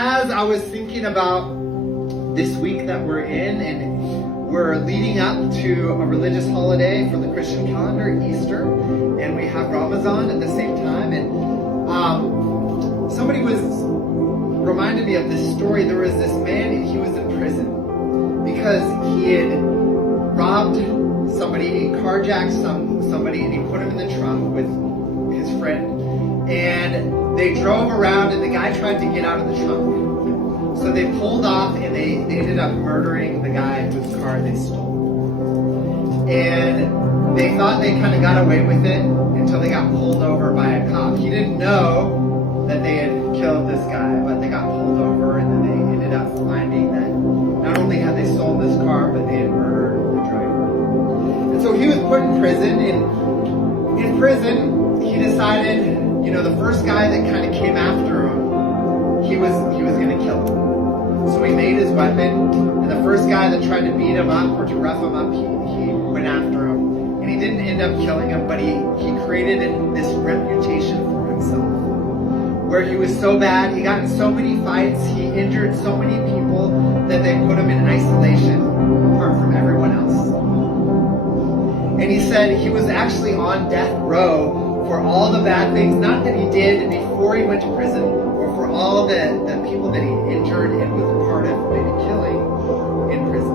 as I was thinking about this week that we're in, and we're leading up to a religious holiday for the Christian calendar, Easter, and we have Ramadan at the same time, and somebody was reminded me of this story. There was this man, and he was in prison because he had robbed somebody, he carjacked somebody, and he put him in the trunk with his friend, and they drove around, and the guy tried to get out of the trunk. So they pulled off, and they ended up murdering the guy whose car they stole. And they thought they kind of got away with it until they got pulled over by a cop. He didn't know that they had killed this guy, but they got pulled over, and then they ended up finding that not only had they stolen this car, but they had murdered the driver. And so he was put in prison, and in prison, he decided, the first guy that kind of came after him, he was going to kill him. So he made his weapon, and the first guy that tried to beat him up or to rough him up, he went after him. And he didn't end up killing him, but he created this reputation for himself, where he was so bad, he got in so many fights, he injured so many people that they put him in isolation apart from everyone else. And he said he was actually on death row for all the bad things, not that he did before he went to prison, or for all the people that he injured and was a part of maybe killing in prison.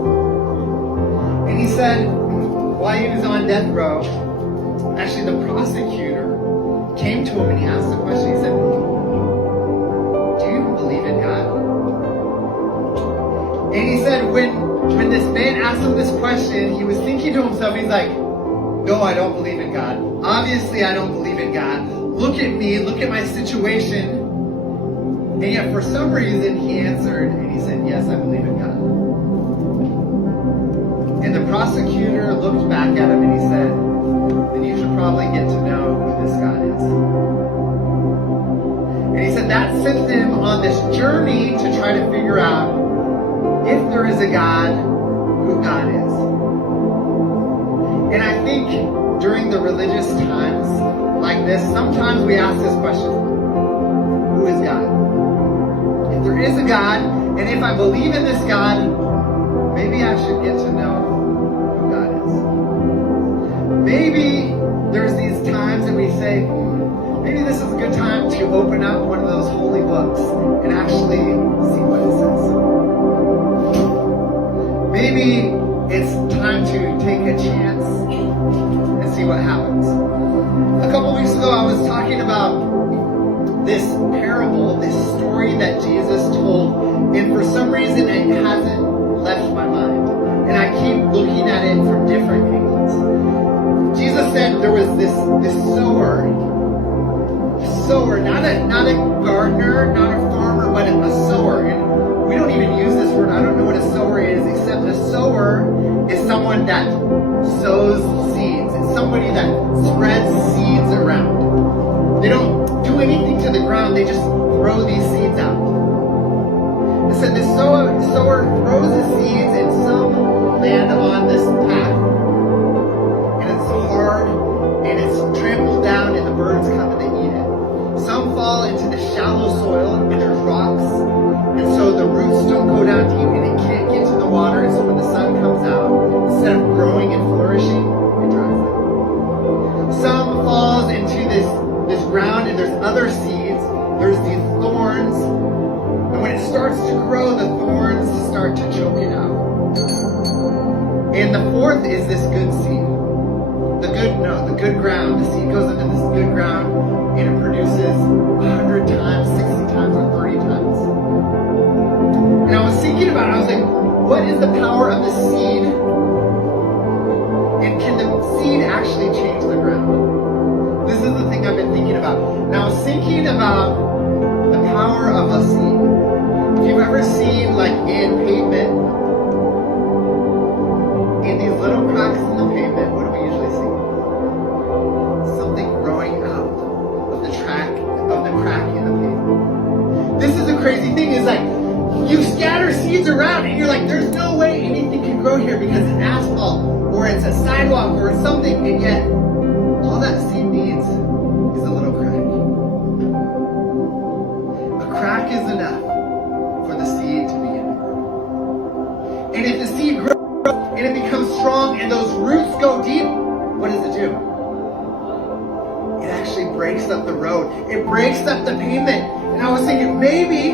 And he said, while he was on death row, actually the prosecutor came to him and he asked the question, he said, do you believe in God? And he said, when this man asked him this question, he was thinking to himself, he's like, no, I don't believe in God. Obviously, I don't believe in God. Look at me, look at my situation. And yet, for some reason, he answered and he said, yes, I believe in God. And the prosecutor looked back at him and he said, then you should probably get to know who this God is. And he said that sent them on this journey to try to figure out if there is a God, who God is. And I think during the religious times like this, sometimes we ask this question, who is God? If there is a God, and if I believe in this God, maybe I should get to know who God is. Maybe there's these times that we say, maybe this is a good time to open up one of those holy books and actually see what it says. Maybe it's time to take a chance and see what happens. A couple weeks ago, I was talking about this parable, this story that Jesus told, and for some reason it hasn't left my mind. And I keep looking at it from different angles. Jesus said there was this sower, not a gardener, not a farmer, but a sower. And we don't even use this word. I don't know what a sower is, except a sower is someone that sows seeds. It's somebody that spreads seeds around. They don't do anything to the ground. They just throw these seeds out. It said the sower throws the seeds, and some land on this path. And it's hard, and it's trampled down, and the birds come and they eat it. Some fall into the shallow soil, and there's rocks. And so the roots don't go down deep, and it can't get to the water. And so when the sun comes out, instead of growing and flourishing, it dries up. Some falls into this ground, and there's other seeds. There's these thorns. And when it starts to grow, the thorns start to choke it out. And the fourth is this good seed. The good ground. The seed goes into this good ground, and it produces 100 times, 60 times, or 30 times. And I was thinking about it, I was like, what is the power of the seed? And can the seed actually change the ground? This is the thing I've been thinking about. And I was thinking about the power of a seed. If you've ever seen, like in pavement, in these little cracks in the pavement, what do we usually see? Something growing out of the crack in the pavement. This is the crazy thing, is like, you scatter seeds around and you're like, there's no way anything can grow here because it's asphalt or it's a sidewalk or something, and yet all that seed needs is a little crack. A crack is enough seed grows and it becomes strong and those roots go deep, what does it do? It actually breaks up the road. It breaks up the pavement. And I was thinking, maybe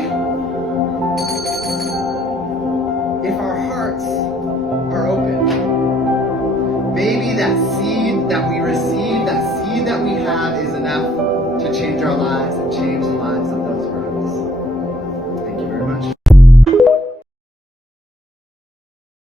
if our hearts are open, maybe that seed that we receive, that seed that we have is enough to change our lives and change the lives of those around us. Thank you very much.